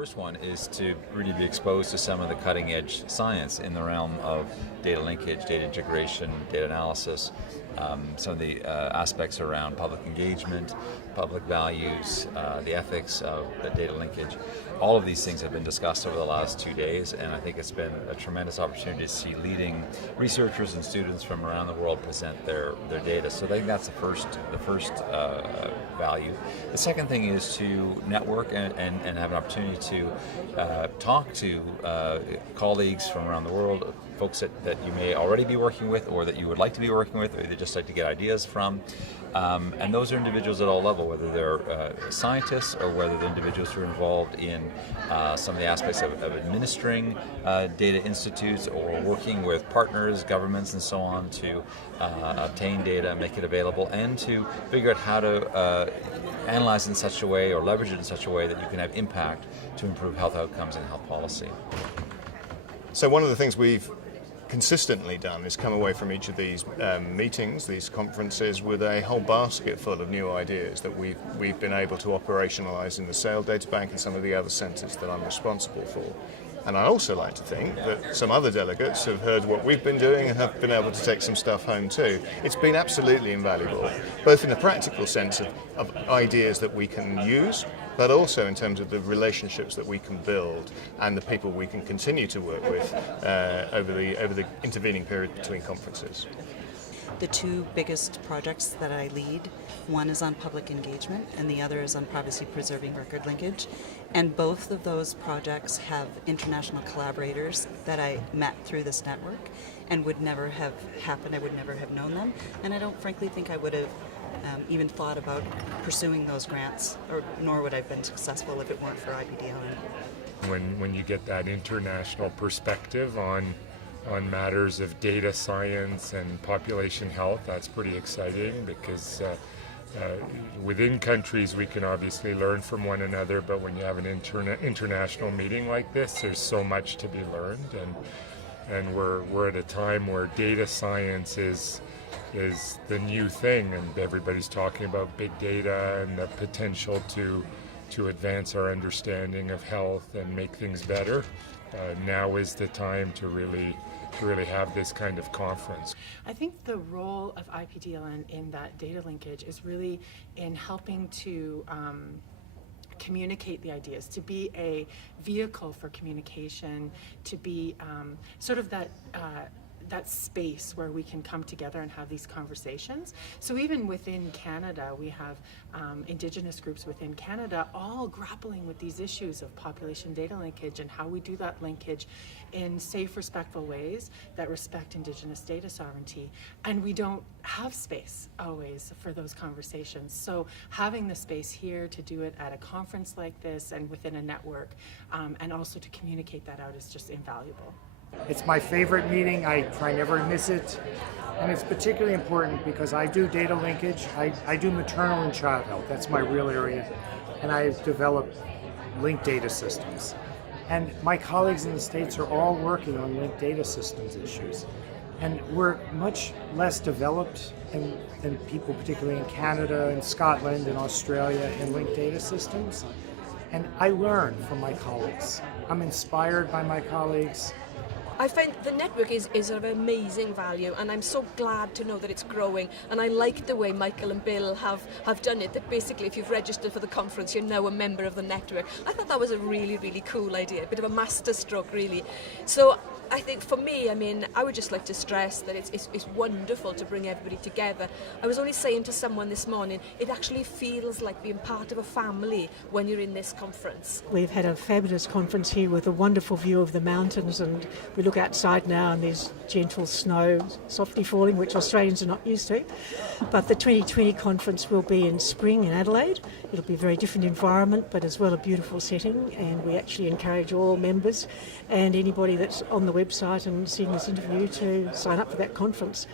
First one is to really be exposed to some of the cutting edge science in the realm of data linkage, data integration, data analysis, some of the aspects around public engagement, public values, the ethics of the data linkage. All of these things have been discussed over the last 2 days, and I think it's been a tremendous opportunity to see leading researchers and students from around the world present their data. So I think that's the first value. The second thing is to network and have an opportunity to talk to colleagues from around the world, folks that you may already be working with or that you would like to be working with, or you just like to get ideas from. And those are individuals at all levels, whether they're scientists or whether they're individuals who are involved in some of the aspects of administering data institutes or working with partners, governments, and so on to obtain data, make it available, and to figure out how to analyze it in such a way or leverage it in such a way that you can have impact to improve health outcomes and health policy. So one of the things we've consistently done is come away from each of these meetings, these conferences, with a whole basket full of new ideas that we've been able to operationalize in the SAIL data bank and some of the other centres that I'm responsible for. And I also like to think that some other delegates have heard what we've been doing and have been able to take some stuff home too. It's been absolutely invaluable, both in the practical sense of ideas that we can use, but also in terms of the relationships that we can build and the people we can continue to work with over the intervening period between conferences. The two biggest projects that I lead, one is on public engagement and the other is on privacy preserving record linkage. And both of those projects have international collaborators that I met through this network and would never have happened. I would never have known them. And I don't frankly think I would have even thought about pursuing those grants, nor would I have been successful if it weren't for IPDLN. When you get that international perspective on matters of data science and population health, that's pretty exciting because within countries we can obviously learn from one another, but when you have an international meeting like this, there's so much to be learned, and we're at a time where data science is the new thing, and everybody's talking about big data and the potential to advance our understanding of health and make things better. Now is the time to really have this kind of conference. I think the role of IPDLN in that data linkage is really in helping to communicate the ideas, to be a vehicle for communication, to be sort of that space where we can come together and have these conversations. So even within Canada, we have Indigenous groups within Canada all grappling with these issues of population data linkage and how we do that linkage in safe, respectful ways that respect Indigenous data sovereignty. And we don't have space always for those conversations. So having the space here to do it at a conference like this and within a network, and also to communicate that out is just invaluable. It's my favorite meeting. I try never to miss it. And it's particularly important because I do data linkage. I do maternal and child health. That's my real area. And I've developed linked data systems. And my colleagues in the States are all working on linked data systems issues. And we're much less developed than people, particularly in Canada and Scotland and Australia, in linked data systems. And I learn from my colleagues. I'm inspired by my colleagues. I find the network is of amazing value, and I'm so glad to know that it's growing, and I like the way Michael and Bill have done it, that basically if you've registered for the conference you're now a member of the network. I thought that was a really, really cool idea, a bit of a masterstroke really. So I think for me, I would just like to stress that it's wonderful to bring everybody together. I was only saying to someone this morning, it actually feels like being part of a family when you're in this conference. We've had a fabulous conference here with a wonderful view of the mountains, and we look outside now and there's gentle snow softly falling, which Australians are not used to. But the 2020 conference will be in spring in Adelaide. It'll be a very different environment, but as well a beautiful setting, and we actually encourage all members and anybody that's on the website and seeing this interview to sign up for that conference.